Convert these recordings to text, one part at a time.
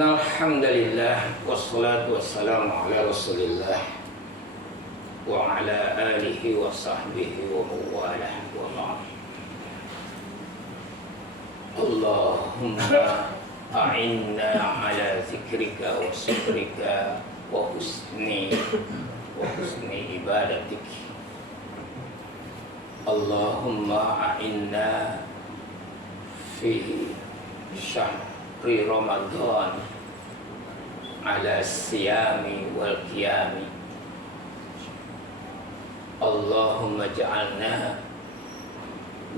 Innal hamdalillah wassalatu wassalamu ala Rasulillah wa ala alihi wa sahbihi wa mawalah wa ba'd. Allahumma a'inna ala zikrika wa syukrika wa husni ibadatik. Allahumma a'inna fi syahri Ramadan ala siyami wal qiyami. Allahumma ja'alna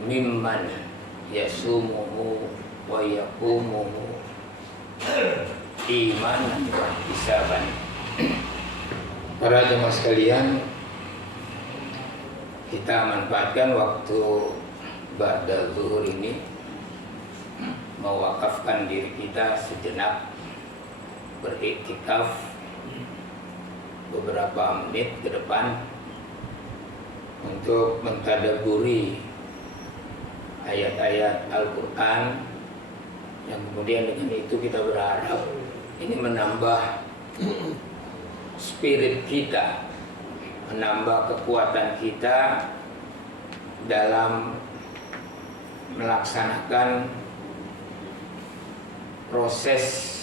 mimman yasumuhu wa yaqumuhu imanan wa hisaban. Para jemaah sekalian, kita manfaatkan waktu ba'da zuhur ini mewakafkan diri kita sejenak beriktikaf beberapa menit ke depan untuk mentadaburi ayat-ayat Al-Quran, yang kemudian dengan itu kita berharap ini menambah spirit kita, menambah kekuatan kita dalam melaksanakan proses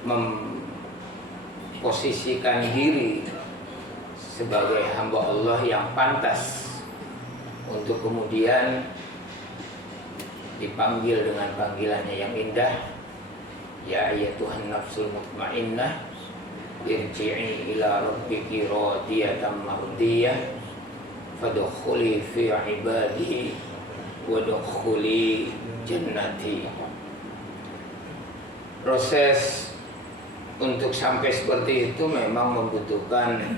memposisikan diri sebagai hamba Allah yang pantas untuk kemudian dipanggil dengan panggilannya yang indah, ya ayyatuhan nafsul mutmainnah irji'i ila rabbiki radiyatan mardiyah fadkhuli fi ibadi wadkhuli jannati. Proses untuk sampai seperti itu memang membutuhkan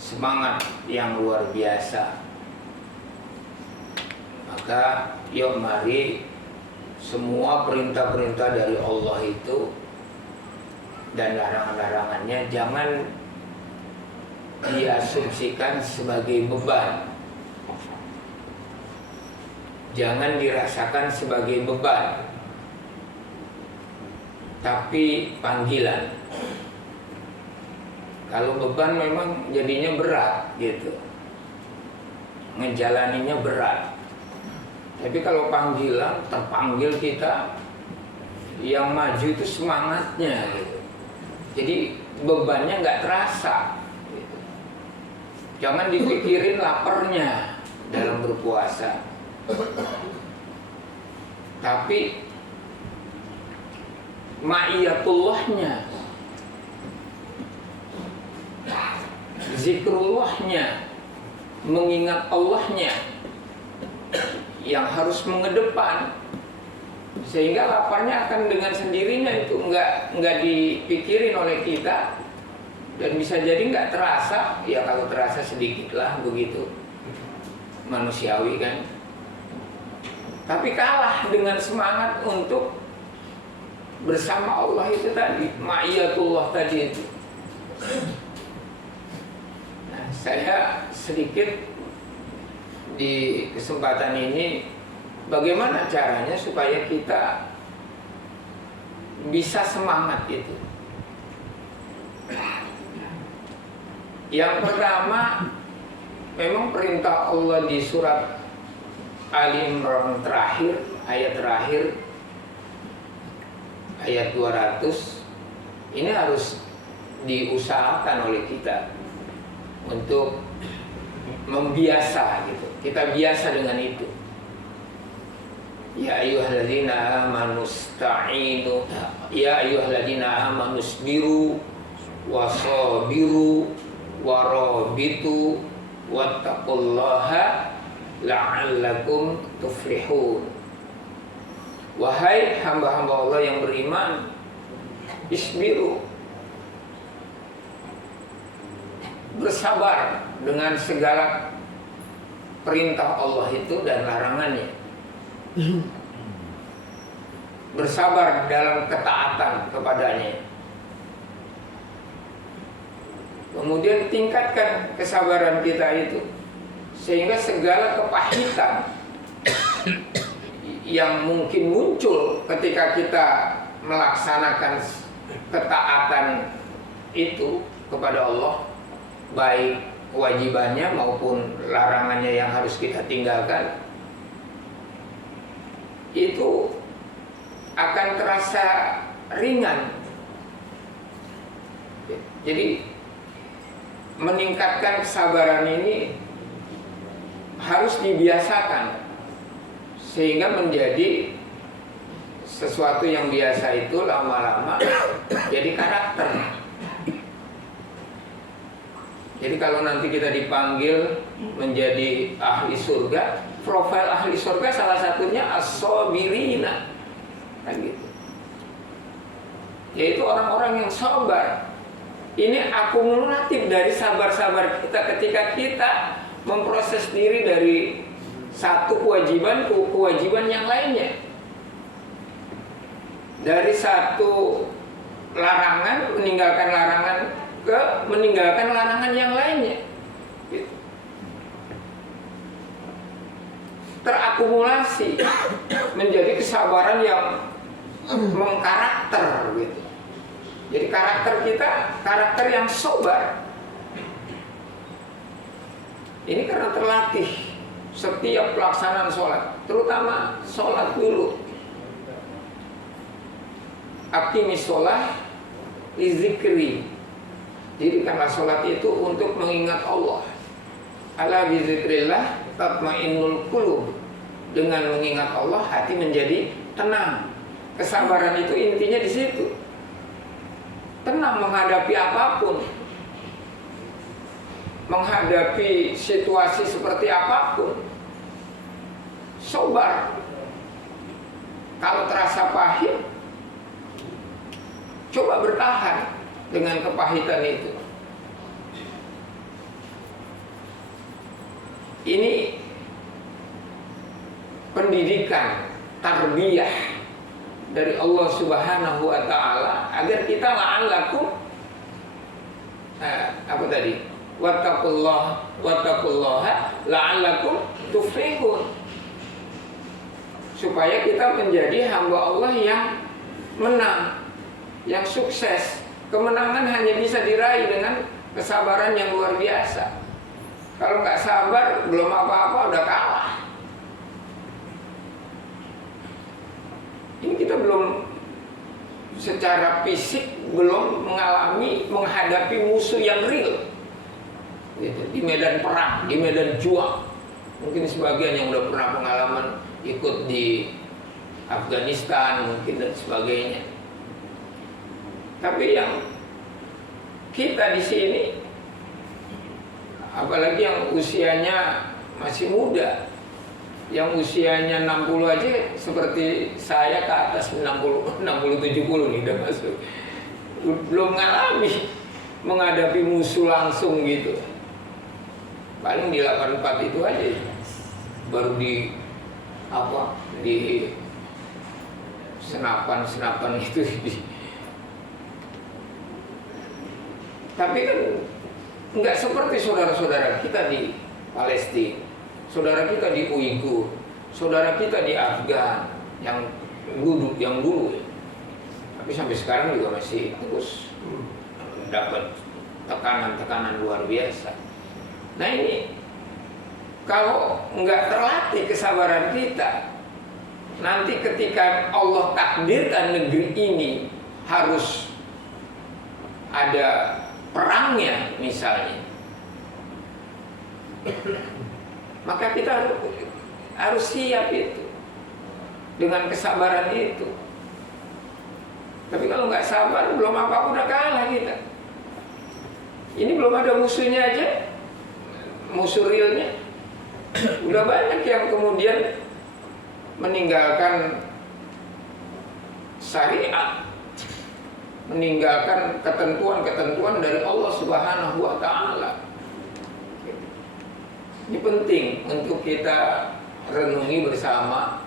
semangat yang luar biasa. Maka yuk mari semua perintah-perintah dari Allah itu dan larangan-larangannya jangan diasumsikan sebagai beban, jangan dirasakan sebagai beban, tapi panggilan. Kalau beban memang jadinya berat gitu, ngejalaninya berat. Tapi kalau panggilan, terpanggil kita, yang maju itu semangatnya gitu. Jadi bebannya nggak terasa gitu. Jangan dipikirin laparnya dalam berpuasa, tapi ma'iyatullahnya, zikrullahnya, mengingat Allahnya yang harus mengedepan, sehingga laparnya akan dengan sendirinya itu nggak dipikirin oleh kita, dan bisa jadi nggak terasa. Ya kalau terasa sedikit lah, begitu manusiawi kan. Tapi kalah dengan semangat untuk bersama Allah itu tadi, ma'iyatullah tadi itu. Nah, saya sedikit di kesempatan ini bagaimana caranya supaya kita bisa semangat itu. Yang pertama, memang perintah Allah di surat Ali Imran terakhir, ayat terakhir, ayat 200, ini harus diusahakan oleh kita untuk membiasa gitu. Kita biasa dengan itu. Ya ayyuhalladzina amanu ista'inu, ya ayyuhalladzina amanu isbiru wasabiru warabitu wattaqullaha la'allakum tuflihun. Wahai hamba-hamba Allah yang beriman, isbiru, bersabar dengan segala perintah Allah itu dan larangannya. Bersabar dalam ketaatan kepadanya. Kemudian tingkatkan kesabaran kita itu, sehingga segala kepahitan yang mungkin muncul ketika kita melaksanakan ketaatan itu kepada Allah, baik kewajibannya maupun larangannya yang harus kita tinggalkan, itu akan terasa ringan. Jadi meningkatkan kesabaran ini harus dibiasakan sehingga menjadi sesuatu yang biasa, itu lama-lama jadi karakter. Jadi kalau nanti kita dipanggil menjadi ahli surga, profil ahli surga salah satunya as-sabirina, kan gitu. Yaitu orang-orang yang sabar. Ini akumulatif dari sabar-sabar kita ketika kita memproses diri dari satu kewajiban ke kewajiban yang lainnya, dari satu larangan meninggalkan larangan ke meninggalkan larangan yang lainnya, gitu. Terakumulasi menjadi kesabaran yang mengkarakter, gitu. Jadi karakter kita karakter yang sabar. Ini karena terlatih setiap pelaksanaan sholat, terutama sholat dulu. Aqimis sholat lizikri. Jadi karena sholat itu untuk mengingat Allah. Ala bizikrillah tatmainnul qulub. Dengan mengingat Allah hati menjadi tenang. Kesabaran itu intinya di situ. Tenang menghadapi apapun, menghadapi situasi seperti apapun, sabar. Kalau terasa pahit, coba bertahan dengan kepahitan itu. Ini pendidikan, tarbiyah dari Allah Subhanahu wa ta'ala agar kita la'allakum apa tadi? Wattaqullaha la'allakum tuflihun. Supaya kita menjadi hamba Allah yang menang, yang sukses. Kemenangan hanya bisa diraih dengan kesabaran yang luar biasa. Kalau nggak sabar, belum apa-apa udah kalah. Ini kita belum secara fisik belum menghadapi musuh yang real, gitu, di medan perang, di medan juang. Mungkin sebagian yang udah pernah pengalaman ikut di Afghanistan mungkin dan sebagainya. Tapi yang kita di sini, apalagi yang usianya masih muda, yang usianya 60 aja seperti saya ke atas 60 70 nih udah masuk. Belum ngalami menghadapi musuh langsung gitu. Paling di 84 itu aja baru di senapan itu Tapi kan nggak seperti saudara-saudara kita di Palestina, saudara kita di Uighur, saudara kita di Afgan yang dulu. Tapi sampai sekarang juga masih terus dapat tekanan-tekanan luar biasa. Nah ini kalau nggak terlatih kesabaran kita, nanti ketika Allah takdirkan negeri ini harus ada perangnya misalnya, maka kita harus siap itu dengan kesabaran itu. Tapi kalau nggak sabar, belum apa-apa udah kalah kita. Ini belum ada musuhnya aja, musuh realnya. Udah banyak yang kemudian meninggalkan syariat, meninggalkan ketentuan-ketentuan dari Allah Subhanahu wa ta'ala. Ini penting untuk kita renungi bersama,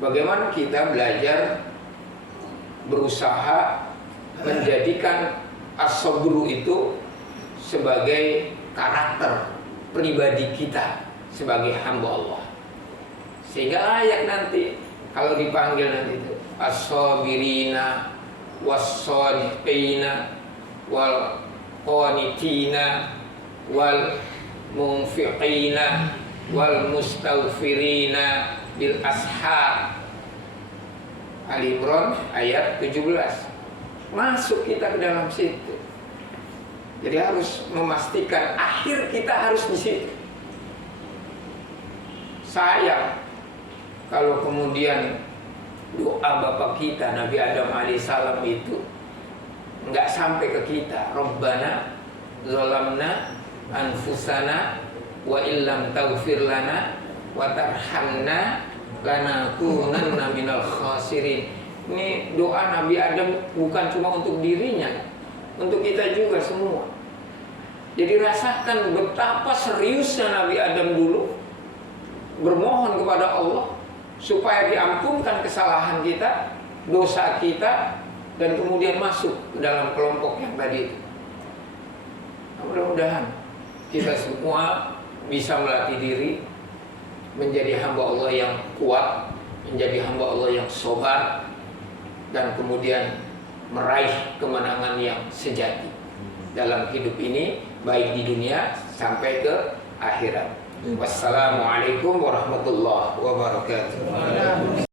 bagaimana kita belajar berusaha menjadikan as-sabru itu sebagai karakter pribadi kita sebagai hamba Allah, sehingga layak nanti Kalau dipanggil nanti itu as-sabirina was-shadiqina wal qanitina wal munfiqina wal mustaghfirina bil ashar. Ali Imran ayat 17. Masuk kita ke dalam situ. Jadi harus memastikan akhir kita harus di situ. Sayang kalau kemudian doa bapak kita Nabi Adam alaihissalam itu nggak sampai ke kita. Rabbana zalamna anfusana wa illam taghfir lana wa tarhamna lanakunanna minal khasirin. Ini doa Nabi Adam bukan cuma untuk dirinya, untuk kita juga semua. Jadi rasakan betapa seriusnya Nabi Adam dulu bermohon kepada Allah supaya diampunkan kesalahan kita, dosa kita, dan kemudian masuk ke dalam kelompok yang tadi itu. Mudah-mudahan kita semua bisa melatih diri menjadi hamba Allah yang kuat, menjadi hamba Allah yang sabar, dan kemudian meraih kemenangan yang sejati dalam hidup ini, baik di dunia sampai ke akhirat. Wassalamualaikum warahmatullahi wabarakatuh.